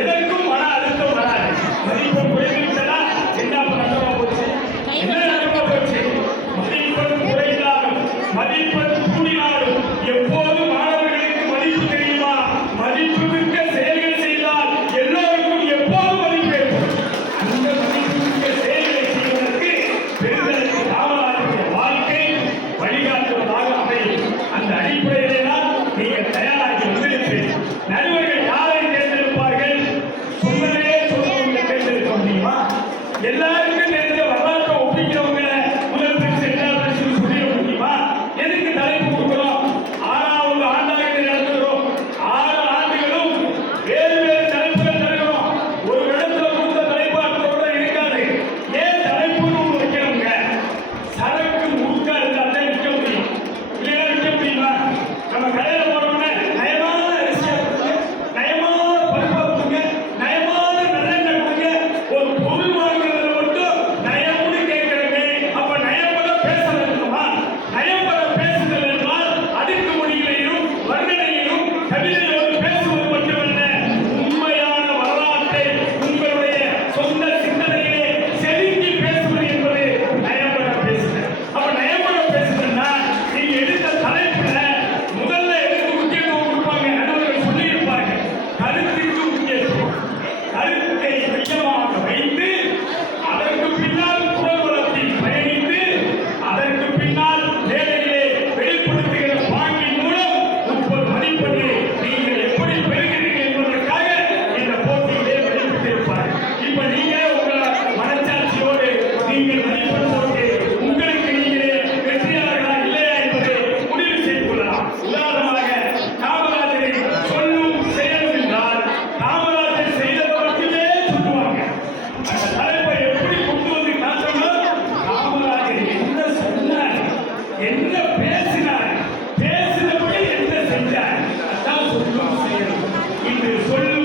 எதற்கும் மன அழுத்தம் வராது. மதிப்பெண் குறைந்துவிட்டதா என்ன நடக்க போச்சு, என்ன நடக்க போச்சு? மதிப்பெண் குறைந்தாலும் மதிப்பெண் கூடினாலும் எப்போது மாணவர்களுக்கு மதிப்பு தெரியுமா? மதிப்பு மிக்க செயல்கள் செய்தால் எல்லோருக்கும் எப்போது மதிப்பு ஏற்படும். அந்த மதிப்பு மிக்க செயல்களை செய்வதற்கு பெண்களுக்கு காமராஜருடைய வாழ்க்கை வழிகாட்டுவதாக அமையும். அந்த அடிப்படையிலே தான் நீங்கள் தயாராகி வந்திருப்பீர்கள். நடுவர்கள் யாரை தேர்ந்தெடுப்பார்கள்? சொன்னதே சொல்றவங்க தேர்ந்தெடுக்க முடியுமா? எல்லாருக்கும் தெரிஞ்ச வரலாற்றை ஒப்பிக்கிறவங்க முதல் பரிசு இரண்டாவது பரிசு சொல்லிட முடியுமா? எதுக்கு தலைப்பு கொடுக்கிறோம்? 6வது ஆண்டாக நடத்துகிறோம். 6 ஆண்டுகளும் வேறு வேறு தலைப்புகள் தருகிறோம். ஒரு இடத்துல கொடுத்த தலைப்பு அதோட இருக்காது. ஏன் தலைப்புன்னு ஒன்று வைக்கிறவங்க? சரக்கு முழுக்கா இருந்தால் விற்க முடியும், இல்லையா விற்க முடியுமா? நம்ம கடையில போறோம்னா நயமான அரிசியா கொடுங்க, நயமான பருப்பா கொடுங்க, நயமான நல்லெண்ணெய் கொடுங்க. ஒரு பொருள் வாங்குறதுல மட்டும் நயம்னு கேட்கிறமே, அப்ப நயம்பட பேசல இருக்குமா? நயம்பட பேசுதல் என்றால் அடுக்கு மொழிகளையும் வர்ணனையிலும் கவிதையோடு பேசுவது மட்டுமல்ல, உண்மையான வரலாற்றை உங்களுடைய சொந்த சிந்தனையிலே செதுக்கி பேசுவது என்பது நயம்பட பேசுதல். அப்ப நயம்பட பேசுதல்னா நீங்க எடுத்த தலைப்புல முதல்ல எடுத்து முக்கியத்துவம் கொடுப்பாங்க. நடுவர்கள் சொல்லியிருப்பாங்க, கருத்துக்கு முக்கியத்துவம், கருத்தை மையமாக வைத்து அதற்கு பின்னால் குரல் வளத்தில் பயணித்து அதற்கு பின்னால் வேலையிலே வெளிப்படுத்துகிற பாங்கின் மூலம் 30 மதிப்பெண்ணை நீங்கள் எப்படி பெறுகிறீர்கள் என்பதற்காக இந்த போட்டியிலே வெளிப்பட்டிருப்பார்கள். இப்ப நீங்க உங்க மனச்சாட்சியோடு நீங்கள் மதிப்பெண் போட்டு உங்களுக்கு நீங்களே வெற்றியாளர்களா இல்லையா என்பதை முடிவு செய்து கொள்ளலாம். உதாரணமாக காமராஜரை சொல்லும் செயலும் என்றால் காமராஜர் செய்ததை மட்டுமே சொல்லுவாங்க. அந்த தலைப்பை எப்படி கொண்டு வந்து காட்டணும்? காமராஜர் என்ன சொன்னார், என்ன பேசினார், பேசினபடி என்ன செஞ்சார், அதான் சொல்லும் செயலும். இன்று சொல்லும்